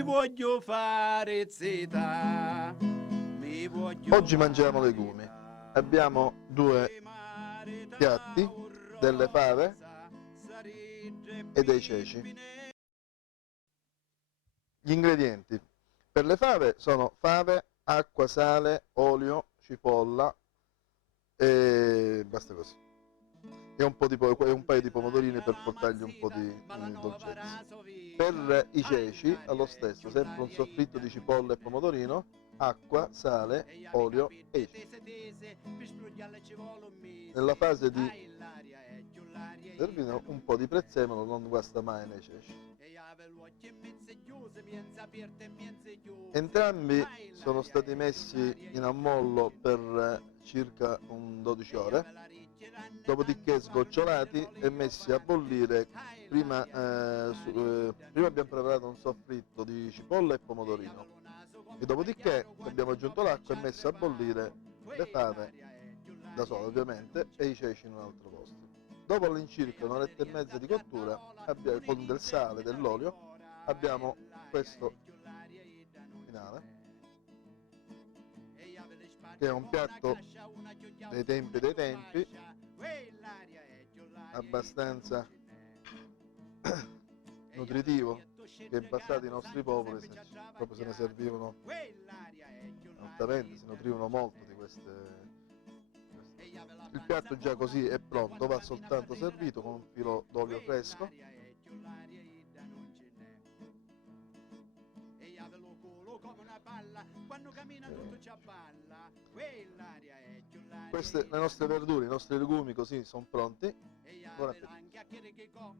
mi voglio fare zeta, mi voglio Oggi mangiamo legumi. Abbiamo due piatti, delle fave e dei ceci. Gli ingredienti per le fave sono fave, acqua, sale, olio, cipolla e basta così. E un paio di pomodorini per portargli un po' di dolcezza. Per i ceci, allo stesso, sempre un soffritto di cipolla e pomodorino, acqua, sale, olio e i ceci. Nella fase di servire un po' di prezzemolo non guasta mai nei ceci. Entrambi sono stati messi in ammollo per circa 12 ore, dopodiché sgocciolati e messi a bollire. Prima abbiamo preparato un soffritto di cipolla e pomodorino e dopodiché abbiamo aggiunto l'acqua e messo a bollire le fave da sole ovviamente e i ceci in un altro posto. Dopo all'incirca un'oretta e mezza di cottura con del sale e dell'olio abbiamo questo finale, che è un piatto dei tempi, abbastanza nutritivo, che in passato i nostri popoli proprio se ne servivano altamente, si nutrivano molto di queste. Il piatto già così è pronto, va soltanto servito con un filo d'olio fresco. Queste le nostre verdure, i nostri legumi così sono pronti. Buon appetito.